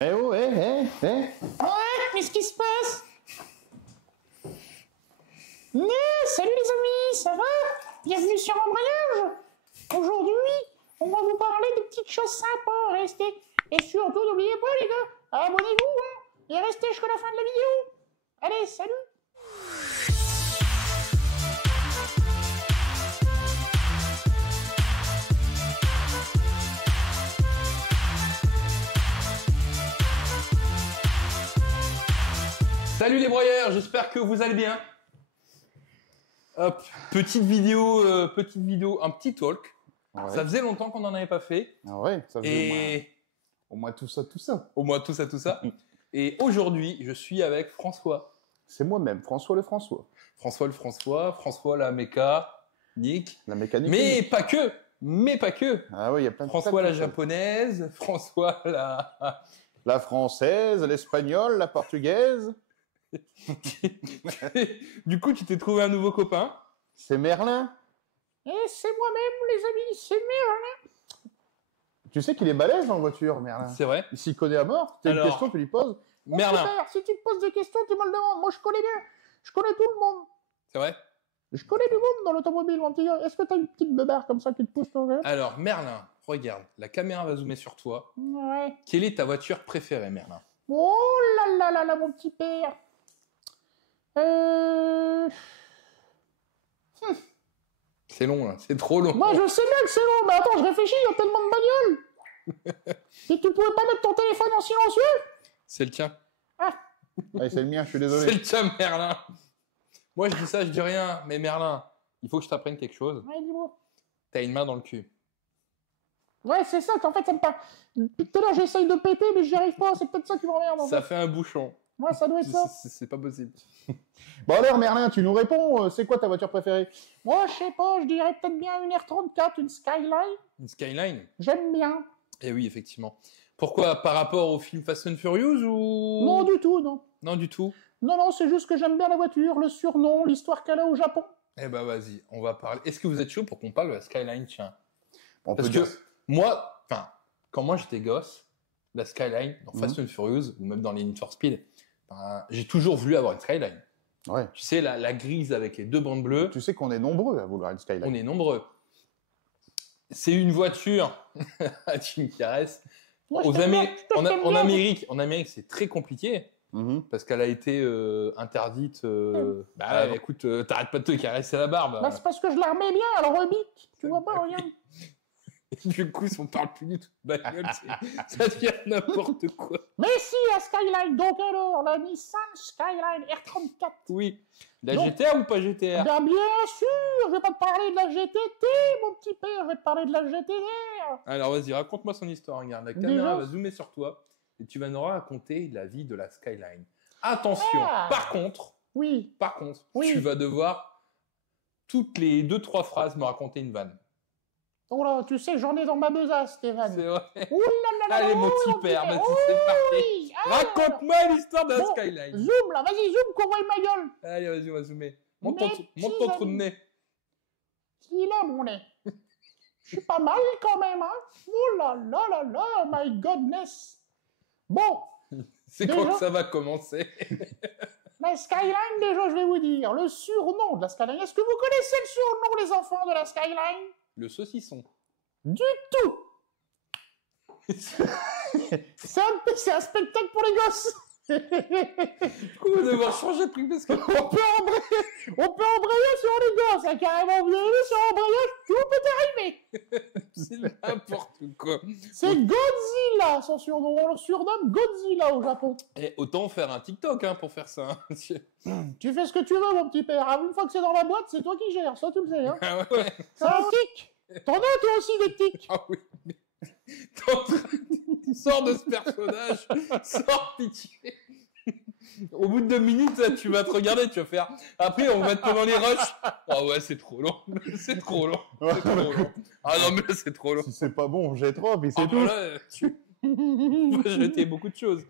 Eh oh, Ouais, mais ce qui se passe? Salut les amis, ça va? Bienvenue sur Embrayage. Aujourd'hui, on va vous parler de petites choses sympas. Restez. Et surtout, n'oubliez pas les gars, abonnez-vous hein, et restez jusqu'à la fin de la vidéo. Allez, salut! Salut les broyeurs, j'espère que vous allez bien. Hop, petite vidéo, un petit talk. Ouais. Ça faisait longtemps qu'on n'en avait pas fait. Ah ouais, ça faisait Et au moins tout ça, tout ça. au moins tout ça. Et aujourd'hui, je suis avec François. C'est moi-même, François le François. François la méca, Nick. La mécanique. Mais pas que. Ah oui, il y a plein de François la choses. japonaise, François la... La française, l'espagnole, la portugaise. Du coup, tu t'es trouvé un nouveau copain. C'est Merlin. Et c'est moi-même les amis, c'est Merlin. Tu sais qu'il est balèze en voiture, Merlin. C'est vrai. Il s'y connaît à mort. T'as une Alors, question, tu lui poses. Merlin, Super, si tu te poses des questions, tu me le demandes. Moi je connais bien, je connais tout le monde. c'est vrai. Je connais du monde dans l'automobile, mon petit gars. Est-ce que t'as une petite beubare comme ça qui te pousse ton gars? Alors, Merlin, regarde, la caméra va zoomer sur toi. Ouais. Quelle est ta voiture préférée, Merlin? Oh là, mon petit père. C'est long, là. C'est trop long. Moi, je sais bien que c'est long, mais attends, je réfléchis, il y a tellement de bagnoles. Et tu pouvais pas mettre ton téléphone en silencieux? C'est le tien. Allez, c'est le mien, je suis C'est désolé. le tien, Merlin. Moi, je dis ça, je dis rien. Mais Merlin, il faut que je t'apprenne quelque chose. Ouais, dis-moi. T'as une main dans le cul. Ouais, c'est ça, qu'en fait, ça me parle. Depuis tout à l'heure, j'essaye de péter, mais j'y arrive pas. C'est peut-être ça qui m'emmerde, en Ça fait. fait un bouchon. Ouais, ça doit être ça. C'est pas possible. Bon alors, Merlin, tu nous réponds. C'est quoi ta voiture préférée? Moi, je sais pas, je dirais peut-être bien une R34, une Skyline. Une Skyline? J'aime bien. Eh oui, effectivement. Pourquoi? Par rapport au film Fast and Furious ou... Non, du tout, non. Non, du tout. Non, c'est juste que j'aime bien la voiture, le surnom, l'histoire qu'elle a au Japon. Eh ben, vas-y, on va parler. Est-ce que vous êtes chaud pour qu'on parle de la Skyline, tiens? On Parce peut que dire- moi, enfin, quand moi j'étais gosse, la Skyline, dans Fast and Furious, ou même dans les Need for Speed, ben, j'ai toujours voulu avoir une Skyline. Ouais. Tu sais, la grise avec les deux bandes bleues, Tu sais qu'on est nombreux à vouloir une Skyline. on est nombreux. C'est une voiture, tu me caresses. Moi, je Aux t'aime bien, Amé- je t'aime en bien. Amérique, c'est très compliqué Mhm. parce qu'elle a été interdite. Bah, ouais. écoute, t'arrêtes pas de te caresser la barbe. Bah, c'est parce que je la remets bien, alors rebique. Tu vois pas, regarde. Du coup, si on parle plus du tout de bagnole, ça devient n'importe quoi. Mais si, la Skyline, donc alors, la Nissan Skyline R34. Oui. La Non. GTR ou pas GTR? Bien sûr, je vais pas te parler de la GTT, mon petit père, je vais te parler de la GTR. Alors vas-y, raconte-moi son histoire. Regarde, la caméra Déjà va zoomer sur toi et tu vas nous raconter la vie de la Skyline. Attention, Ah. par contre, Oui, Oui. tu vas devoir toutes les 2-3 phrases me raconter une vanne. oh là, tu sais, j'en ai dans ma besace, Stéphane. C'est vrai. Ouh là là, Allez, mon oui, petit père, père. vas-y, c'est parti. Oui, alors. Raconte-moi l'histoire de la Bon, Skyline. Zoom là, vas-y, zoom qu'on voit ma gueule. Allez, vas-y, on va zoomer. Monte Mes ton petits trou de amis. nez. Il a mon nez. Je suis pas mal quand même, hein. Oh là là là là, my godness. Bon, C'est Déjà quand que ça va commencer? la Skyline, déjà, je vais vous dire, le surnom de la Skyline. Est-ce que vous connaissez le surnom, les enfants, de la Skyline? Le saucisson. Du tout. C'est un spectacle pour les gosses. Du coup, on va devoir changer de truc parce que... On peut embrayer sur les gosses, hein, carrément. Vous avez vu sur l'embrayage, tout peut arriver. C'est n'importe quoi. C'est Godzilla, son surnom. On le surnomme Godzilla au Japon. Et autant faire un TikTok hein, pour faire ça. Hein. Tu fais ce que tu veux, mon petit père. Une fois que c'est dans la boîte, c'est toi qui gères. Ça, tu le sais. Hein. Ah ouais. C'est un tic. T'en as, toi aussi, des tics. Ah oui. T'es en train- Sors de ce personnage. Sors pitié. Au bout de 2 minutes, là, tu vas te regarder, tu vas faire. Après, on va te dans les rushs. Oh ouais, c'est trop long. C'est trop long. C'est trop long. Ah non, mais là, c'est trop long. Si c'est pas bon, on jettera, puis c'est Ah tout. bah là, tu vas jeter beaucoup de choses.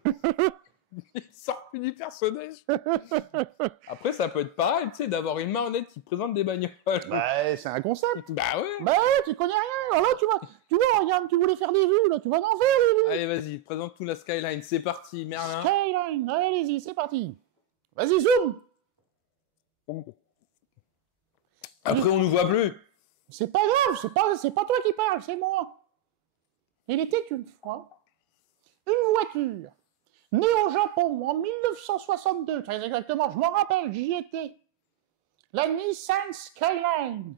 Il sort plus du personnage. Après, ça peut être pareil, tu sais, d'avoir une marionnette qui présente des bagnoles. Bah, c'est un concept. Bah ouais. Bah ouais, tu connais rien. Alors là, tu vois, regarde, tu voulais faire des vues, là, tu vas en faire. Allez, vas-y, présente tout la skyline. C'est parti, Merlin. Skyline, allez-y, c'est parti. Vas-y, zoom. Après, on nous voit plus. C'est pas grave, c'est pas toi qui parles, c'est moi. Il était une fois une voiture née au Japon en 1962, très exactement, je m'en rappelle, j'y étais. La Nissan Skyline.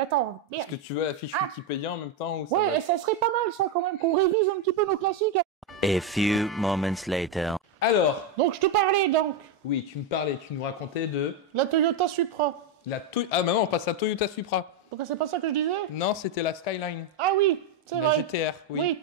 Attends, Est-ce merde. que tu veux la fiche Wikipédia en même temps ou ça Ouais, va et ça serait pas mal ça quand même, qu'on révise un petit peu nos classiques. A few moments later. Alors, Donc je te parlais donc, oui, tu me parlais, tu nous racontais de la Toyota Supra. la Ah, maintenant, on passe à Toyota Supra. Pourquoi c'est pas ça que je disais? Non, c'était la Skyline. Ah oui, c'est La vrai. GTR, oui. Oui.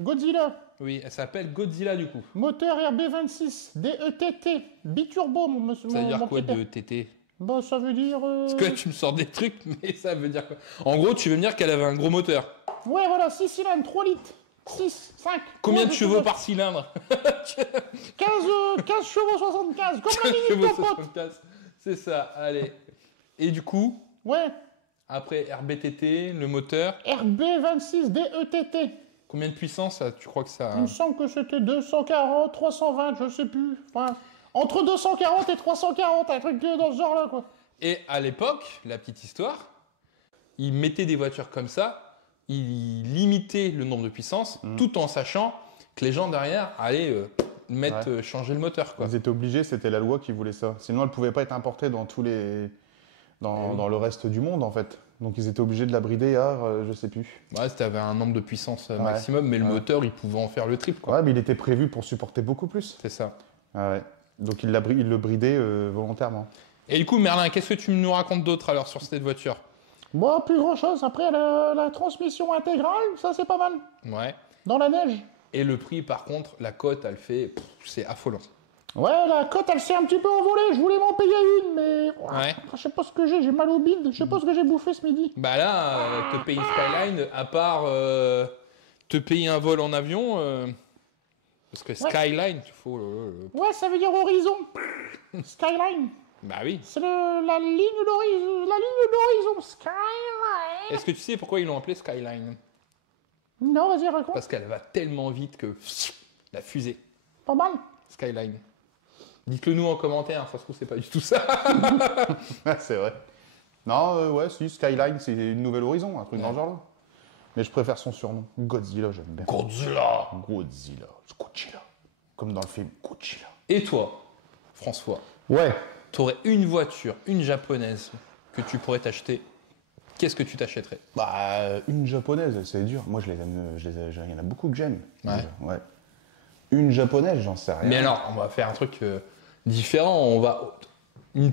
Godzilla. Oui, elle s'appelle Godzilla du coup. Moteur RB26, DETT, biturbo, mon monsieur. Ça veut dire mon quoi petit de TT? Bah, ça veut dire. Parce que tu me sors des trucs, mais ça veut dire quoi? En gros, tu veux me dire qu'elle avait un gros moteur. Ouais, voilà, 6 cylindres, 3 litres. 6, 5. Combien de chevaux par cylindre? 15 chevaux 75, comme la 15 minute chevaux de pote. 75. C'est ça, allez. Et du coup, Ouais, après RBTT, le moteur, RB26, DETT. combien de puissance ça, tu crois que ça... Il me semble que c'était 240, 320, je sais plus. Enfin, entre 240 et 340, un truc dans ce genre-là, quoi. Et à l'époque, la petite histoire, ils mettaient des voitures comme ça, ils limitaient le nombre de puissances, tout en sachant que les gens derrière allaient changer le moteur, quoi. Ils étaient obligés, c'était la loi qui voulait ça. Sinon, elle ne pouvait pas être importée dans tous les... Dans le reste du monde, en fait. Donc, ils étaient obligés de la brider à, je sais plus. Ouais, c'était un nombre de puissance maximum, mais le moteur, il pouvait en faire le triple, quoi. Ouais, mais il était prévu pour supporter beaucoup plus. C'est ça. Ah ouais. Donc, il le bridait volontairement. Et du coup, Merlin, qu'est-ce que tu nous racontes d'autre alors sur cette voiture? Bon, plus grand-chose. Après, la transmission intégrale, ça, c'est pas mal. Ouais. Dans la neige. Et le prix, par contre, la cote, elle fait... c'est affolant. Ouais, la cote, elle s'est un petit peu envolée. Je voulais m'en payer une, mais... Ouais. Je sais pas ce que j'ai mal au bide. Je sais pas ce que j'ai bouffé ce midi. Bah là, te payer une Skyline, à part te payer un vol en avion, parce que Skyline, il faut... Ouais, ça veut dire horizon. Skyline. Bah oui. C'est la ligne d'horizon. La ligne d'horizon. Skyline. Est-ce que tu sais pourquoi ils l'ont appelé Skyline? Non, vas-y, raconte. Parce qu'elle va tellement vite que... la fusée. Pas mal. Skyline. Dites-le nous en commentaire, ça se trouve c'est pas du tout ça. C'est vrai. Non, ouais, si, Skyline, c'est une nouvelle horizon, un truc dans le genre là. Mais je préfère son surnom. Godzilla, j'aime bien. Godzilla. Godzilla. Godzilla. Comme dans le film Godzilla. Et toi, François, Ouais. t'aurais une voiture, une japonaise, que tu pourrais t'acheter, qu'est-ce que tu t'achèterais? Bah, une japonaise, c'est dur. Moi, je les aime, il y en a beaucoup que j'aime. Ouais. Ouais. Une japonaise, j'en sais rien. Mais alors, on va faire un truc différent. On va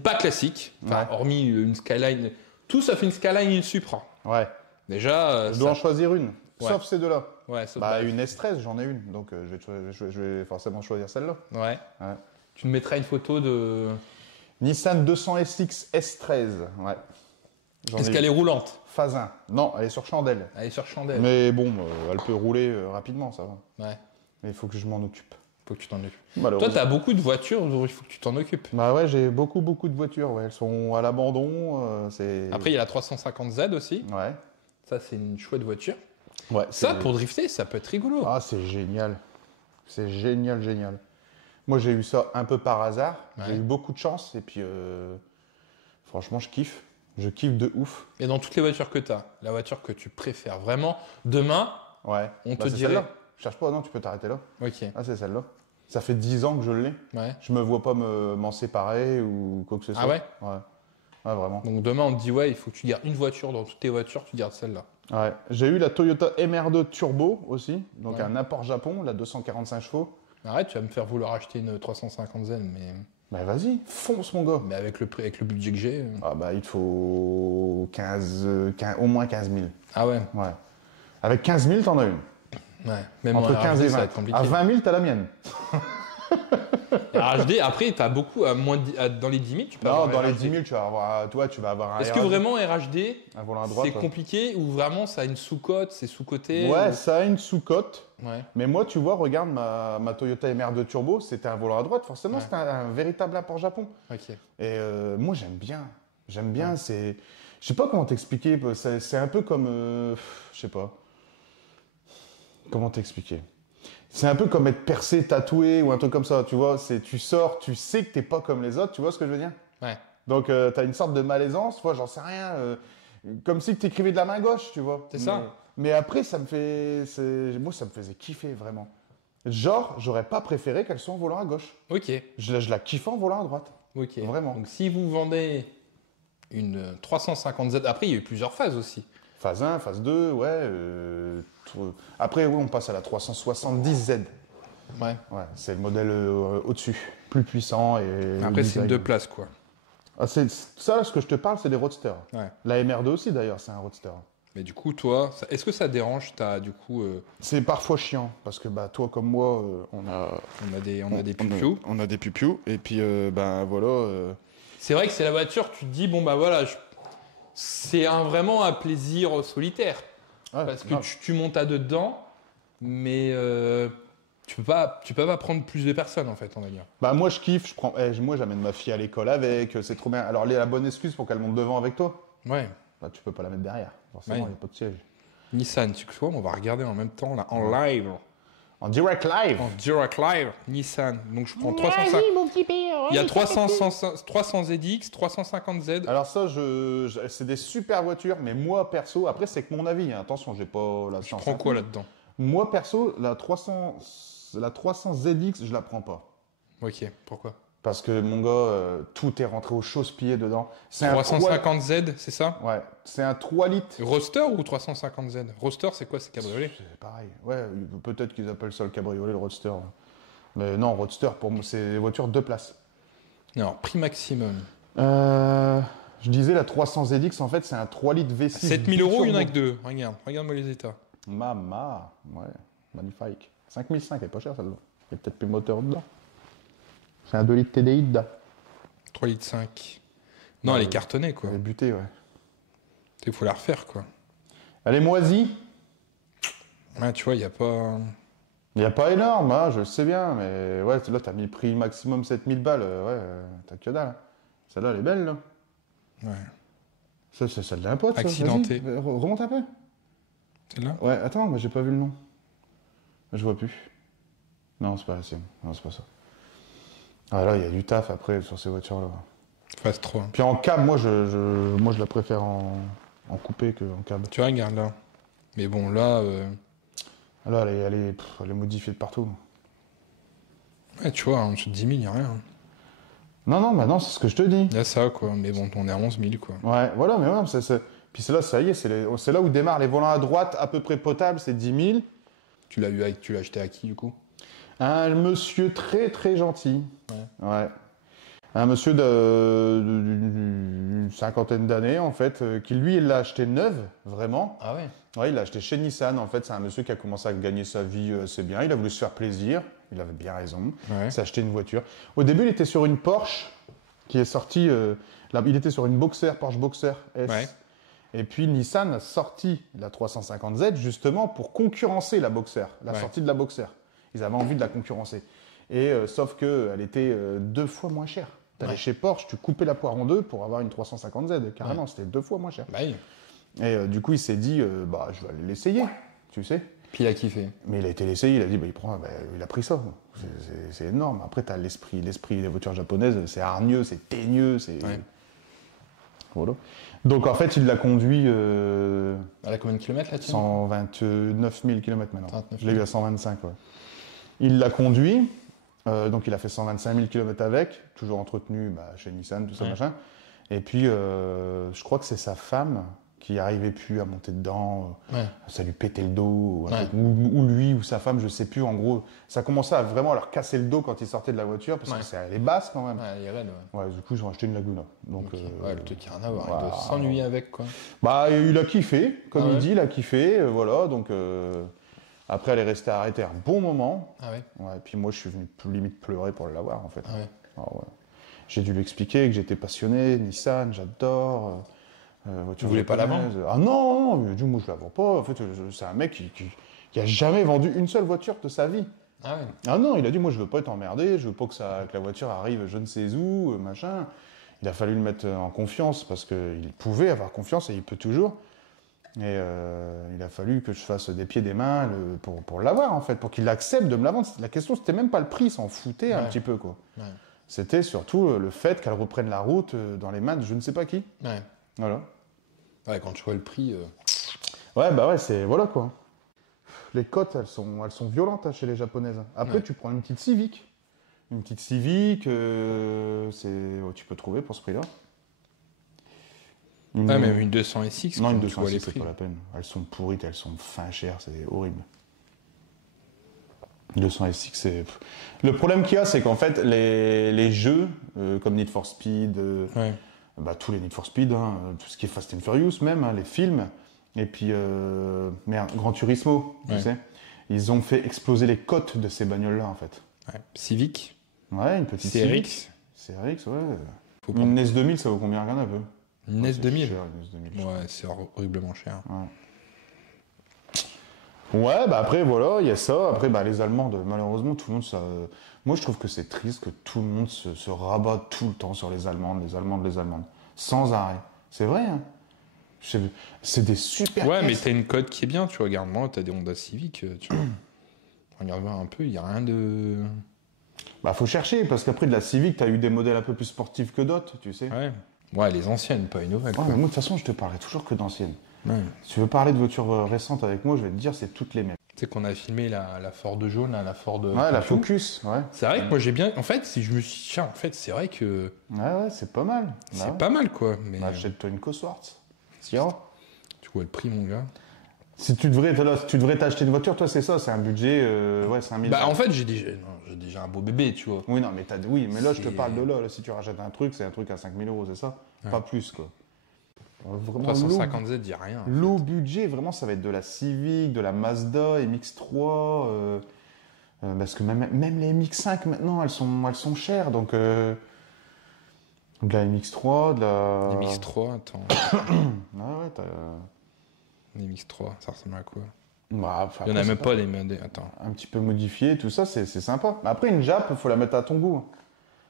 pas classique, enfin, hormis une Skyline, tout sauf une Skyline et une Supra. Ouais. Déjà, Je dois en choisir une. Ouais. Sauf ces deux-là. Ouais, sauf Bah, une S13, j'en ai une. Donc, je vais forcément choisir celle-là. Ouais. Ouais. Tu me mettras une photo de. Nissan 200 SX S13. Ouais. Est-ce qu'elle est roulante? Phase 1. Non, elle est sur chandelle. Elle est sur chandelle. Mais bon, elle peut rouler rapidement, ça va. Ouais. Mais il faut que je m'en occupe. Faut que tu t'en occupes. Toi, Malheureusement. t'as beaucoup de voitures dont il faut que tu t'en occupes. Bah ouais, j'ai beaucoup de voitures. Ouais. Elles sont à l'abandon. C'est... Après, il y a la 350Z aussi. Ouais. Ça, c'est une chouette voiture. Ouais. Ça, pour drifter, ça peut être rigolo. Ah, c'est génial. C'est génial, génial. Moi, j'ai eu ça un peu par hasard. Ouais. J'ai eu beaucoup de chance. Et puis, franchement, je kiffe. Je kiffe de ouf. Et dans toutes les voitures que t'as, la voiture que tu préfères vraiment, demain, Ouais. on te c'est dirait. celle-là. Cherche pas, non, tu peux t'arrêter là. Ok. Ah, c'est celle-là. Ça fait 10 ans que je l'ai. Ouais. Je me vois pas m'en séparer ou quoi que ce soit. Ah ouais? Ouais. Ouais, vraiment. Donc demain, on te dit, ouais, il faut que tu gardes une voiture dans toutes tes voitures, tu gardes celle-là. Ouais. J'ai eu la Toyota MR2 Turbo aussi. Donc, Ouais. un apport Japon, la 245 chevaux. Arrête, tu vas me faire vouloir acheter une 350Z, Bah, vas-y, fonce, mon gars. mais avec le prix, avec le budget que j'ai. Ah, bah, il te faut au moins 15 000. Ah ouais. Ouais. Avec 15 000, t'en as une. Ouais. Même Entre en 15 et RRD, ça va 20. être compliqué. À 20 000, t'as la mienne. RHD, après, t'as beaucoup, dans les 10 000, tu peux Non, avoir dans les RHD. 10 000, tu vas avoir, toi, tu vas avoir un Est-ce que RHD, vraiment RHD, un volant à droite. c'est compliqué ou vraiment ça a une sous-cote, c'est sous-coté Ouais, ou- ça a une sous-cote. Ouais. Mais moi, tu vois, regarde ma Toyota MR2 Turbo, c'était un volant à droite. Forcément, Ouais. c'était un véritable apport Japon. Ok. Et moi, j'aime bien. J'aime bien. C'est, je sais pas comment t'expliquer. C'est un peu comme, je sais pas. Comment t'expliquer? C'est un peu comme être percé, tatoué ou un truc comme ça. Tu vois, tu sors, tu sais que t'es pas comme les autres. Tu vois ce que je veux dire? Ouais. Donc, t'as une sorte de malaisance. Moi, j'en sais rien. Comme si tu écrivais de la main gauche, tu vois. C'est ça. Mais après, moi, ça me faisait kiffer vraiment. Genre, j'aurais pas préféré qu'elle soit en volant à gauche. Ok. Je la kiffe en volant à droite. Ok. Vraiment. Donc si vous vendez une 350Z, après il y a eu plusieurs phases aussi. Phase 1, phase 2, ouais. Après, oui, on passe à la 370Z. Ouais. Ouais, c'est le modèle au-dessus. Plus puissant et. Après c'est une design. 2 places quoi. Ah, ça, ce que je te parle, c'est des roadsters. Ouais. La MR2 aussi, d'ailleurs, c'est un roadster. Mais du coup toi, est-ce que ça dérange du coup, C'est parfois chiant, parce que bah, toi comme moi, on a on a des pupios. On a des pupios, et puis ben voilà. C'est vrai que c'est la voiture, tu te dis bon bah voilà, c'est vraiment un plaisir solitaire. Ouais, Parce que grave. tu montes à deux dedans, mais tu peux pas prendre plus de personnes en fait, on va dire. Bah moi je kiffe, moi j'amène ma fille à l'école avec, c'est trop bien. Alors la bonne excuse pour qu'elle monte devant avec toi, Ouais. bah tu peux pas la mettre derrière, forcément, Ouais. il n'y a pas de siège. Nissan, tu vois, on va regarder en même temps là, en live, En direct live. en direct live, Nissan. Donc je prends 305. Vas-y, mon petit père. Il y a ouais, 300 ZX, 350Z. Alors ça, c'est des super voitures, mais moi perso, après c'est que mon avis, hein. Attention, j'ai pas la Tu science. prends quoi là-dedans? Moi perso, la 300 ZX, je la prends pas. Ok, pourquoi? Parce que mon gars, tout est rentré aux chausse-pieds dedans. C'est un 350Z, c'est ça? Ouais, c'est un 3 litres. Roadster ou 350Z? Roadster, c'est quoi? C'est cabriolet? C'est pareil. Ouais, peut-être qu'ils appellent ça le cabriolet, le roadster. Mais non, roadster, pour moi, c'est des voitures 2 places. Alors, prix maximum. Je disais, la 300 ZX, en fait, c'est un 3 litres V6. 7000 euros, il y en a que turbo. deux. Regarde-moi les états. Mama, ouais, magnifique. 5005, elle est pas chère celle-là. Il y a peut-être plus de moteur dedans. C'est un 2 litres TDI dedans. 3 litres 5. Non, elle est cartonnée, quoi. Elle est butée, ouais. Il faut la refaire, quoi. Elle est moisie. Ouais, tu vois, il n'y a pas... Il n'y a pas énorme, hein, je le sais bien, mais ouais, là, t'as mis prix maximum 7000 balles. Ouais, t'as que dalle. Celle-là, elle est belle, là. Ouais. Ça, c'est celle d'un pote, ça. Accidentée. Vas-y, remonte un peu. Celle-là? Ouais, attends, moi, j'ai pas vu le nom. Je vois plus. Non, c'est pas la sienne. Non, c'est pas ça. Ah, là, il y a du taf après sur ces voitures-là. Phase 3. Puis en cab, moi, je la préfère en coupé qu'en cab. Tu vois, regarde là. Mais bon, là... Là, elle est modifiée de partout. Ouais, tu vois, en dessous de 10 000, il n'y a rien. Non, bah non, c'est ce que je te dis. Il y a ça, quoi. Mais bon, on est à 11 000, quoi. Ouais, voilà, mais ouais, puis c'est là, ça y est, c'est là où démarrent les volants à droite, à peu près potables, c'est 10 000. Tu l'as acheté à qui, du coup? Un monsieur très très gentil. Ouais. Un monsieur d'une cinquantaine d'années, en fait, qui lui, il l'a acheté neuve, vraiment. Ah ouais? Ouais, il l'a acheté chez Nissan, en fait. C'est un monsieur qui a commencé à gagner sa vie assez bien. Il a voulu se faire plaisir. Il avait bien raison. Ouais. Il s'est acheté une voiture. Au début, il était sur une Porsche qui est sortie. Il était sur une Porsche Boxer S. Ouais. Et puis Nissan a sorti la 350Z justement pour concurrencer la Boxer, la Ouais. sortie de la Boxer. Ils avaient envie de la concurrencer. Et sauf qu'elle était 2 fois moins chère. Tu allais Ouais. chez Porsche, tu coupais la poire en deux pour avoir une 350Z. Carrément, c'était 2 fois moins cher. Bah oui. Et du coup, il s'est dit, bah, je vais aller l'essayer, tu sais. Puis il a kiffé. Mais il a été l'essayer, il a dit, bah, il a pris ça. C'est énorme. Après, tu as l'esprit des voitures japonaises, c'est hargneux, c'est teigneux, c'est... Ouais. Voilà. Donc en fait, il l'a conduit Elle a combien de kilomètres là-dessus? 129 000 km maintenant. 129 Je l'ai eu à 125, ouais. Il l'a conduit, donc il a fait 125 000 km avec, toujours entretenu chez Nissan, tout ça, Ouais. machin. Et puis, je crois que c'est sa femme qui n'arrivait plus à monter dedans, Ouais. ça lui pétait le dos, ou, un Ouais. truc, ou lui, ou sa femme, je sais plus, en gros. Ça commençait à vraiment leur casser le dos quand ils sortaient de la voiture, parce Ouais. que elle est basse quand même. Ouais, il y a raide, ouais. Ouais, du coup, ils ont acheté une Laguna. Donc, Ok. Ouais, le truc qui n'a rien à voir. Il voilà. doit s'ennuyer avec, quoi. Bah, il a kiffé, comme Ah ouais. il dit, il a kiffé, voilà, donc Après, elle est restée arrêtée un bon moment. Ah ouais. Ouais, puis moi, je suis venu limite pleurer pour l'avoir, en fait. Ah ouais. Ah ouais. J'ai dû lui expliquer que j'étais passionné, Nissan, j'adore. Tu voulais pas la japonaise. Ah non, il a dit, moi, je la vends pas. En fait, c'est un mec qui a jamais vendu une seule voiture de sa vie. Ah ouais. Ah non, il a dit, moi, je veux pas être emmerdé, je veux pas que la voiture arrive je ne sais où, machin. Il a fallu le mettre en confiance parce qu'il pouvait avoir confiance et il peut toujours. Et il a fallu que je fasse des pieds des mains pour l'avoir, en fait, pour qu'il accepte de me la vendre. La question, c'était même pas le prix, il s'en foutait un petit peu, quoi. Ouais. C'était surtout le fait qu'elle reprenne la route dans les mains de je ne sais pas qui. Ouais. Voilà. Ouais, quand tu vois le prix. Ouais, bah ouais, c'est... Voilà, quoi. Les cotes, elles sont violentes hein, chez les japonaises. Après, Ouais. tu prends une petite Civic. Une petite Civic, tu peux trouver pour ce prix-là. Ah, même une 200 SX. Non, une quand tu vois 200 les c'est prix. pas la peine. Elles sont pourrites, elles sont fin chères, c'est horrible. 200 SX, c'est... Le problème qu'il y a, c'est qu'en fait, les jeux, comme Need for Speed, Ouais. bah, tous les Need for Speed, hein, tout ce qui est Fast and Furious même, hein, les films, et puis, Gran Turismo, tu Ouais. sais, ils ont fait exploser les cotes de ces bagnoles-là, en fait. Ouais. Civic. Ouais, une petite Civic. CRX. CRX, ouais. Faut Une NES 2000, ça vaut combien? Regarde un peu. Une NES C'est 2000. cher, une NES 2000, je Ouais, c'est horriblement cher. Ouais, bah après, voilà, il y a ça. Après, bah, les Allemandes, malheureusement, tout le monde... Moi, je trouve que c'est triste que tout le monde se rabat tout le temps sur les Allemandes, les Allemandes, les Allemandes. Sans arrêt. C'est vrai, hein. C'est des super Ouais, mais caisses. t'as une cote qui est bien, tu regardes moi, t'as des Honda Civic, tu vois. Regarde voir un peu, il n'y a rien de. Bah, faut chercher, parce qu'après, de la Civic, t'as eu des modèles un peu plus sportifs que d'autres, tu sais. Ouais. Ouais, les anciennes, pas une nouvelle. Ouais, quoi. mais moi, de toute façon, je te parlerai toujours que d'anciennes. Ouais. Si tu veux parler de voitures récentes avec moi, je vais te dire, c'est toutes les mêmes. Tu sais qu'on a filmé la Ford jaune, là, la Ford. Ouais, la Focus, ouais. C'est vrai que moi j'ai bien. En fait, si je me suis. Tiens, en fait, c'est vrai que Ouais, c'est pas mal. c'est Bah ouais. pas mal, quoi. Mais Bah, achète-toi une Cosworth. Sierra. tu vois le prix, mon gars. Si tu devrais t'acheter une voiture, toi, c'est ça, c'est un budget, ouais, 5000. Bah, en fait, j'ai déjà un beau bébé, tu vois. Oui, non, mais mais là, je te C'est- parle de là. Si tu rachètes un truc, c'est un truc à 5000 €, c'est ça? Ouais. Pas plus, quoi. Vraiment, 350Z, il a rien. low budget, vraiment, ça va être de la Civic, de la Mazda, MX-3, parce que même les MX-5, maintenant, elles sont chères, donc... de la MX-3, de la... Les MX3, attends. Ah ouais, t'as... Les MX3, ça ressemble à quoi Bah, enfin, Il y en a après, même c'est pas, les modèles. Attends. un petit peu modifié, tout ça, c'est sympa. Mais après, une Jap, il faut la mettre à ton goût.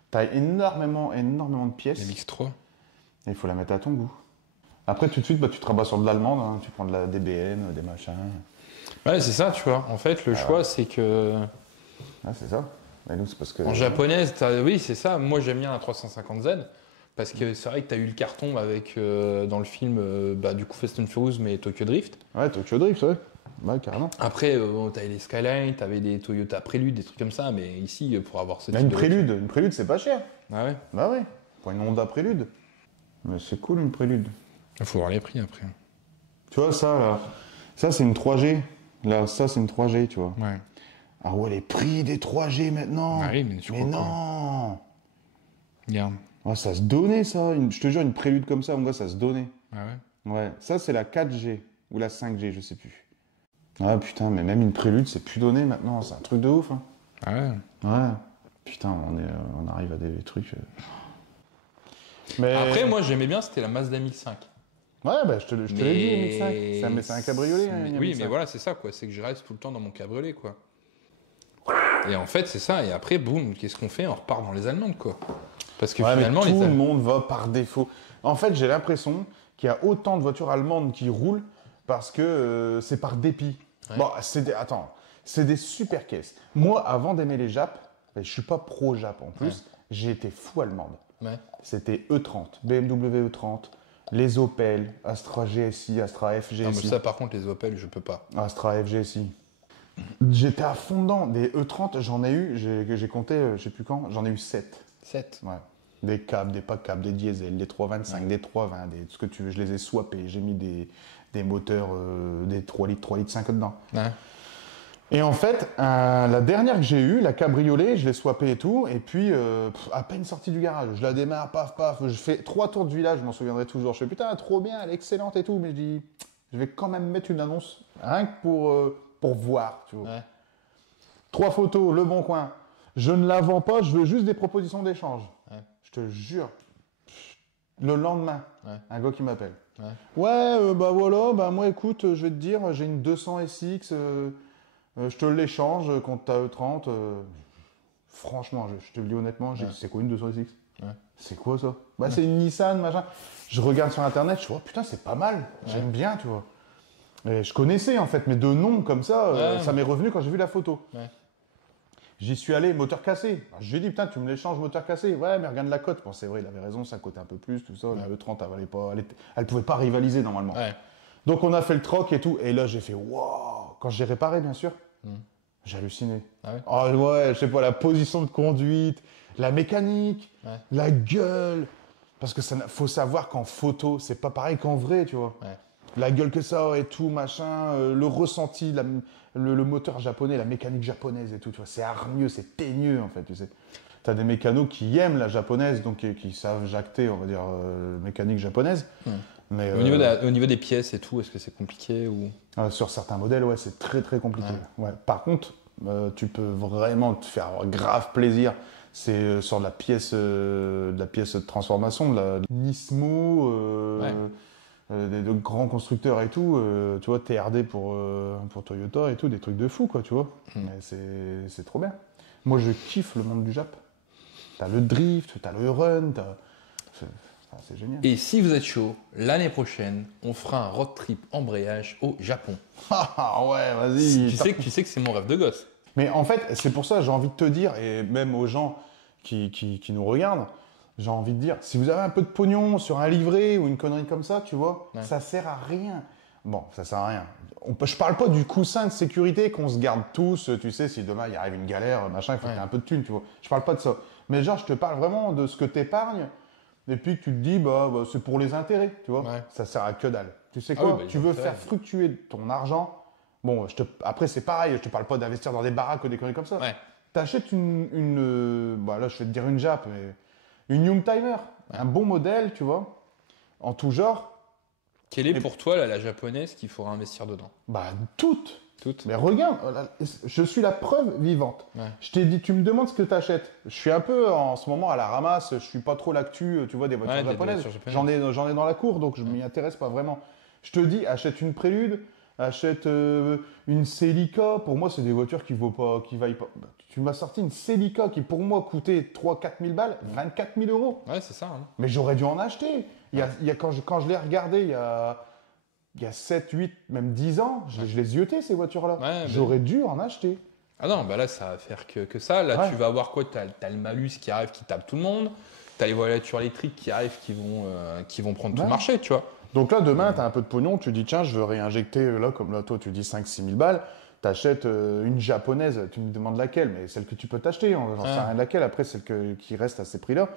T'as énormément de pièces, Les MX3. et il faut la mettre à ton goût. Après, tout de suite, bah, tu te rabats sur de l'allemande, hein. Tu prends de la DBM, des machins. Ouais, c'est ça, tu vois. En fait, le choix, c'est que. Ah, c'est ça. Mais nous, c'est parce que... En japonaise, oui, c'est ça. Moi, j'aime bien la 350Z. Parce que c'est vrai que tu as eu le carton avec, dans le film, bah, du coup, Fast and Furious, mais Tokyo Drift. Ouais, Tokyo Drift, ouais. Ouais, carrément. Après, tu avais les Skyline, tu avais des Toyota Prélude, des trucs comme ça. Mais ici, pour avoir ce Mais type une de Prélude, c'est pas cher. voiture- Ah ouais. Bah ouais, pour une Honda Prélude. Mais c'est cool, une Prélude. Il faut voir les prix après. Tu vois, ça, là, ça, c'est une 3G. Là, ça, c'est une 3G, tu vois. Ouais. Ah ouais, les prix des 3G maintenant. Ah oui, mais tu Mais crois pas. non. Regarde. Ah, ça se donnait, ça. Je te jure, une Prélude comme ça, mon gars, ça se donnait. Ah ouais. Ouais, ça, c'est la 4G. Ou la 5G, je sais plus. Ah putain, mais même une Prélude, c'est plus donné maintenant. C'est un truc de ouf, hein. Ah ouais. Ouais. Putain, on arrive à des trucs... Mais... Après, moi, j'aimais bien, c'était la Mazda MX-5. Ouais, bah, je te l'ai dit, MX-5. C'est un cabriolet, hein, une Oui, MX-5. mais voilà, c'est ça, quoi. C'est que je reste tout le temps dans mon cabriolet, quoi. Et en fait, c'est ça. Et après, boum, qu'est-ce qu'on fait? On repart dans les Allemandes, quoi. Parce que Ouais, finalement, mais tout les le Allemands. monde va par défaut. En fait, j'ai l'impression qu'il y a autant de voitures allemandes qui roulent parce que c'est par dépit. Ouais. Bon, c'est des super caisses. Moi, avant d'aimer les Japs, et je suis pas pro Jap en plus, Ouais. j'ai été fou allemande. Ouais. C'était E30, BMW E30, les Opel, Astra GSI, Astra Non, mais FGSI, ça, par contre, les Opel, je peux pas. Astra FGSI. J'étais à fond dedans. Des E30, j'en ai eu, j'ai compté, je sais plus quand, j'en ai eu 7. 7. Ouais. Des câbles, des pas câbles, des diesels, des 325, des 320, tout ce que tu veux, je les ai swappés. J'ai mis des moteurs, des 3 litres 5 dedans. Ouais. Et en fait, la dernière que j'ai eue, la cabriolet, je l'ai swappée et tout. Et puis, à peine sortie du garage, je la démarre, paf, paf. Je fais 3 tours du village, je m'en souviendrai toujours. Je fais putain, trop bien, elle est excellente et tout. Mais je dis, je vais quand même mettre une annonce, rien que pour voir, tu vois. Ouais. 3 photos, Le Bon Coin. Je ne la vends pas, je veux juste des propositions d'échange. Ouais. Je te jure. Le lendemain, Ouais. un gars qui m'appelle. Ouais. Ouais, bah voilà, bah moi écoute, je vais te dire, j'ai une 200 SX, je te l'échange contre ta E30. Franchement, je te le dis honnêtement, j'ai dit, c'est quoi une 200 SX? Ouais. C'est quoi ça? Bah c'est une Nissan, machin. Je regarde sur internet, je vois, putain, c'est pas mal, j'aime bien, tu vois. Et je connaissais en fait, mais de nom comme ça, Ouais. ça m'est revenu quand j'ai vu la photo. Ouais. J'y suis allé, moteur cassé. Je lui ai dit, putain, tu me l'échanges, moteur cassé. Ouais, mais regarde la cote. Bon, c'est vrai, il avait raison, ça cotait un peu plus, tout ça. La E30, elle pouvait pas rivaliser normalement. Ouais. Donc, on a fait le troc et tout. Et là, j'ai fait, waouh. Quand j'ai réparé, bien sûr, j'ai halluciné. Ah ouais. Oh, ouais, je sais pas, la position de conduite, la mécanique, Ouais. la gueule. Parce que faut savoir qu'en photo, c'est pas pareil qu'en vrai, tu vois. Ouais. La gueule que ça a et tout, machin, le ressenti, le moteur japonais, la mécanique japonaise et tout, tu vois, c'est hargneux, c'est teigneux en fait, tu sais. T'as des mécanos qui aiment la japonaise, donc qui savent jacter, on va dire, mécanique japonaise. Mais Au niveau des pièces et tout, est-ce que c'est compliqué ou... sur certains modèles, ouais, c'est très très compliqué. Ouais. Par contre, tu peux vraiment te faire grave plaisir. C'est sur de la pièce de transformation, de la Nismo. De grands constructeurs et tout, tu vois, TRD pour Toyota et tout, des trucs de fou, quoi, tu vois. Mais c'est trop bien. Moi, je kiffe le monde du Jap. T'as le drift, t'as le run, c'est génial. Et si vous êtes chaud, l'année prochaine, on fera un road trip embrayage au Japon. Ah ouais, vas-y. Tu sais que c'est mon rêve de gosse. Mais en fait, c'est pour ça, j'ai envie de te dire, et même aux gens qui nous regardent, j'ai envie de dire, si vous avez un peu de pognon sur un livret ou une connerie comme ça, tu vois, ça sert à rien. Bon, ça sert à rien. Je parle pas du coussin de sécurité qu'on se garde tous, tu sais, si demain il arrive une galère, machin, il faut que tu aies un peu de thunes, tu vois. Je parle pas de ça. Mais genre, je te parle vraiment de ce que tu épargnes, et puis que tu te dis, bah c'est pour les intérêts, tu vois. Ouais. Ça sert à que dalle. Tu sais Ah quoi, oui, bah, tu veux faire fructuer ton argent. Bon, après, c'est pareil, je te parle pas d'investir dans des baraques ou des conneries comme ça. Ouais. T'achètes bah là, je vais te dire une Jap, mais une Youngtimer, un bon modèle, tu vois, en tout genre. Quelle est pour toi la japonaise qu'il faudra investir dedans? Bah, toutes. Toutes. Mais regarde, je suis la preuve vivante. Ouais. Je t'ai dit, tu me demandes ce que t'achètes. Je suis un peu en ce moment à la ramasse, je suis pas trop l'actu, tu vois, des voitures japonaises. J'en ai dans la cour, donc je m'y intéresse pas vraiment. Je te dis, achète une Prélude, achète une Celica. Pour moi, c'est des voitures qui vaillent pas. Tu m'as sorti une Celica qui, pour moi, coûtait 3-4 000 balles, 24 000 euros. Ouais, c'est ça. Hein. Mais j'aurais dû en acheter. Quand je l'ai regardé, il y a 7, 8, même 10 ans, je les ziotais, ces voitures-là. Ouais, j'aurais dû en acheter. Ah non, bah là, ça va faire que ça. Là, tu vas avoir quoi? T'as le malus qui arrive, qui tape tout le monde. T'as les voitures électriques qui arrivent, qui vont prendre tout le marché, tu vois. Donc là, demain, tu as un peu de pognon, tu dis, tiens, je veux réinjecter, là, comme là, toi, tu dis 5-6 000 balles, tu achètes une japonaise, tu me demandes laquelle, mais celle que tu peux t'acheter, j'en sais rien de laquelle, après, celle qui reste à ces prix-là,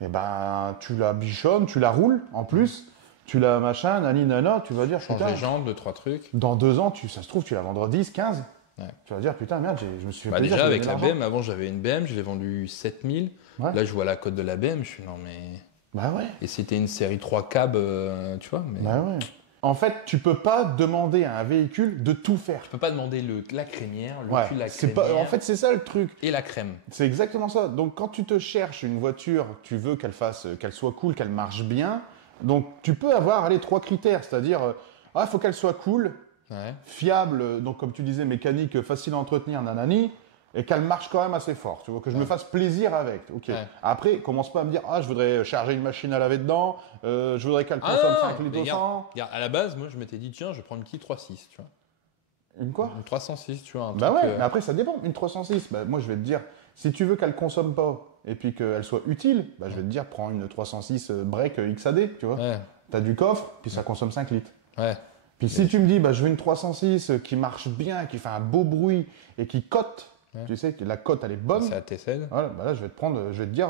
et ben, tu la bichonnes, tu la roules, en plus, tu la machin, nani, nana, tu vas dire, change les jantes, 2-3 trucs. Dans 2 ans, ça se trouve, tu la vendras 10, 15. Ouais. Tu vas dire, putain, merde, je me suis fait bah plaisir. Déjà, avec la BM, avant, j'avais une BM, je l'ai vendue 7000. Ouais. Là, je vois la cote de la BM, je suis non, mais. Bah ouais. Et c'était une série 3 cab, tu vois. Mais... Bah ouais. En fait, tu peux pas demander à un véhicule de tout faire. Tu peux pas demander la crémière, le cul de la c'est crémière. en fait, c'est ça le truc. Et la crème. C'est exactement ça. Donc, quand tu te cherches une voiture, tu veux qu'elle soit cool, qu'elle marche bien. Donc, tu peux avoir, 3 critères. C'est-à-dire, il faut qu'elle soit cool, fiable, donc comme tu disais, mécanique, facile à entretenir, nanani, et qu'elle marche quand même assez fort. Tu vois, que je me fasse plaisir avec. Ok. Ouais. Après, commence pas à me dire, je voudrais charger une machine à laver dedans, je voudrais qu'elle consomme 5 litres au 100. Regarde, à la base, moi, je m'étais dit, tiens, je vais prendre une petite 3.6, tu vois. Une quoi? Une 306, tu vois. Bah ouais, mais après, ça dépend. Une 306, bah, moi, je vais te dire, si tu veux qu'elle consomme pas et puis qu'elle soit utile, bah, je vais te dire, prends une 306 break XAD, tu vois. Ouais. T'as du coffre, puis ça consomme 5 litres. Ouais. Puis si tu me dis, bah, je veux une 306 qui marche bien, qui fait un beau bruit et qui cote, tu sais que la cote, elle est bonne. C'est la T16. Voilà, bah là, je vais te dire,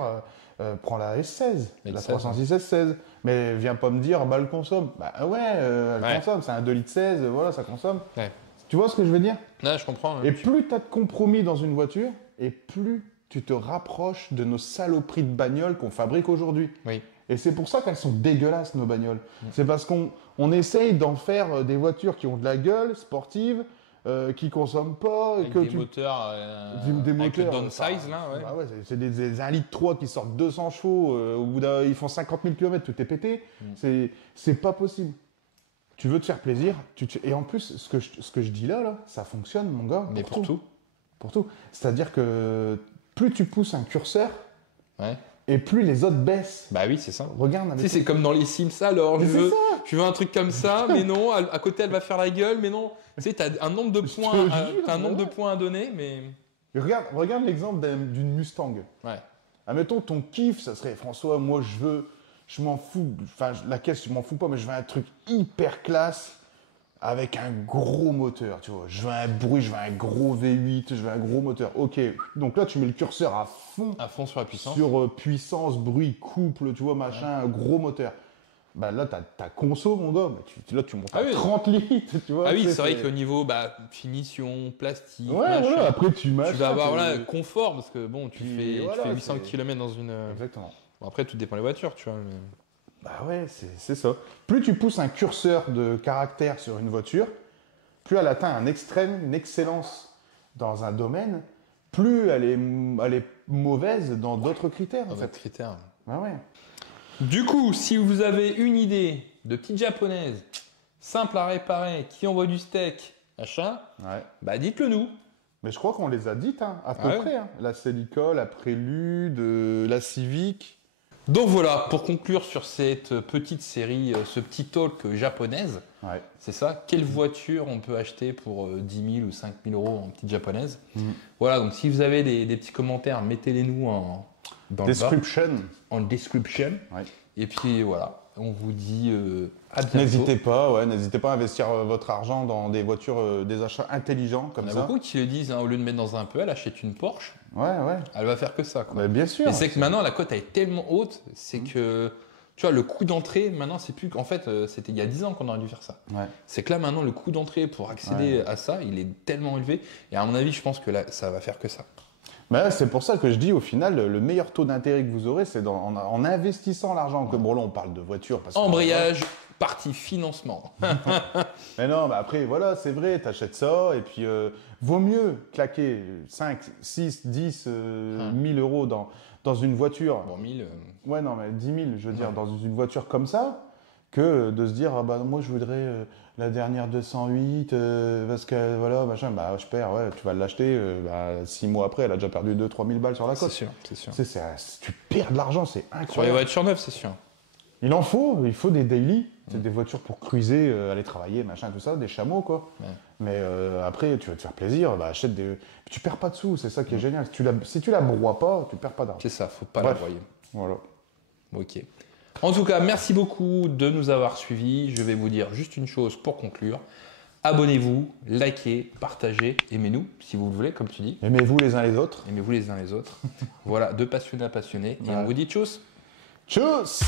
prends la S16, la S16, 306 S16. Mais viens pas me dire, bah, elle consomme. Bah ouais, elle consomme, c'est un 2 litres 16, voilà, ça consomme. Ouais. Tu vois ce que je veux dire? Ouais, je comprends. Et plus tu as de compromis dans une voiture, et plus tu te rapproches de nos saloperies de bagnoles qu'on fabrique aujourd'hui. Oui. Et c'est pour ça qu'elles sont dégueulasses, nos bagnoles. C'est parce qu'on essaye d'en faire des voitures qui ont de la gueule, sportives, qui consomment pas. Avec que des tu... moteurs, des avec le moteurs, downsize, là, ouais. Bah ouais, c'est des 1 litre 3 qui sortent 200 chevaux, au bout d'un, ils font 50 000 km, tout est pété. C'est pas possible. Tu veux te faire plaisir, et en plus, ce que je dis là, ça fonctionne, mon gars. Mais pour tout. Pour tout. C'est-à-dire que plus tu pousses un curseur, Ouais. et plus les autres baissent. Bah oui, c'est ça. Regarde Tu avec sais, c'est comme dans les Sims, alors Mais c'est ça. je veux un truc comme ça, mais non, à côté elle va faire la gueule, mais non. Tu sais, t'as un nombre de points, t'as un nombre de points à donner, mais. Regarde l'exemple d'une Mustang. Ouais. Admettons, ton kiff, ça serait, François, moi je m'en fous, enfin la caisse, je m'en fous pas, mais je veux un truc hyper classe avec un gros moteur, tu vois. Je veux un bruit, je veux un gros V8, je veux un gros moteur. Ok, donc là tu mets le curseur à fond sur la puissance. sur puissance, bruit, couple, tu vois, machin, gros moteur. Bah là, ta conso, mon gars, là tu montes à 30 litres, tu vois. Ah oui, c'est vrai qu'au niveau finition, plastique, ouais, machin, voilà, après tu vas avoir confort, parce que bon, tu fais 800 c'est- km dans une... Exactement. Bon, après, tout dépend des voitures, tu vois. Mais... Bah ouais, c'est ça. Plus tu pousses un curseur de caractère sur une voiture, plus elle atteint un extrême, une excellence dans un domaine, plus elle est mauvaise dans d'autres critères, en fait. critères. Ah ouais. Du coup, si vous avez une idée de petite japonaise, simple à réparer, qui envoie du steak, machin, Ouais. bah dites-le nous. Mais je crois qu'on les a dites, hein, à peu Ouais. près. Hein. La Celica, la Prélude, la Civic. Donc voilà, pour conclure sur cette petite série, ce petit talk japonaise, Ouais. c'est ça. Quelle voiture on peut acheter pour 10 000 ou 5 000 euros en petite japonaise? Voilà, donc si vous avez des petits commentaires, mettez-les nous dans le bas, en description. Ouais. Et puis voilà, on vous dit à bientôt. N'hésitez pas à investir votre argent dans des voitures, des achats intelligents comme Il y en ça. a beaucoup qui le disent, hein, au lieu de mettre dans un peu, elle achète une Porsche, Ouais, ouais. elle va faire que ça, quoi. Bah, bien sûr. Et c'est que maintenant, la cote elle est tellement haute, c'est que, tu vois, le coût d'entrée, maintenant, c'est plus qu'en fait, c'était il y a 10 ans qu'on aurait dû faire ça. Ouais. C'est que là, maintenant, le coût d'entrée pour accéder à ça, il est tellement élevé. Et à mon avis, je pense que là, ça va faire que ça. Mais c'est pour ça que je dis, au final, le meilleur taux d'intérêt que vous aurez, c'est en investissant l'argent. Que bon, là, on parle de voiture. Parce que, Embrayage, partie financement. Mais non, mais après, voilà, c'est vrai, t'achètes ça, et puis vaut mieux claquer 5, 6, 10 1000 euros dans une voiture. Bon, 1000. Ouais, non, mais 10 000, je veux dire, dans une voiture comme ça, que de se dire, ah bah, moi, je voudrais la dernière 208, parce que, voilà, machin, bah, je perds, ouais, tu vas l'acheter, 6 mois après, elle a déjà perdu 2-3 000 balles sur la C'est cote. sûr, c'est sûr. Tu perds de l'argent, c'est Sur les incroyable. voitures neuves, c'est sûr. Il faut des daily, c'est des voitures pour cruiser, aller travailler, machin, tout ça, des chameaux, quoi. Ouais. Mais après, tu veux te faire plaisir, bah, achète des... Tu perds pas de sous, c'est ça qui est génial. Si tu la broies pas, tu perds pas d'argent. C'est ça, faut pas Bref. la broyer. Voilà. Ok. En tout cas, merci beaucoup de nous avoir suivis. Je vais vous dire juste une chose pour conclure. Abonnez-vous, likez, partagez, aimez-nous si vous le voulez, comme tu dis. Aimez-vous les uns les autres. Aimez-vous les uns les autres. Voilà, de passionnés à passionnés. Et on vous dit tchuss. Tchuss!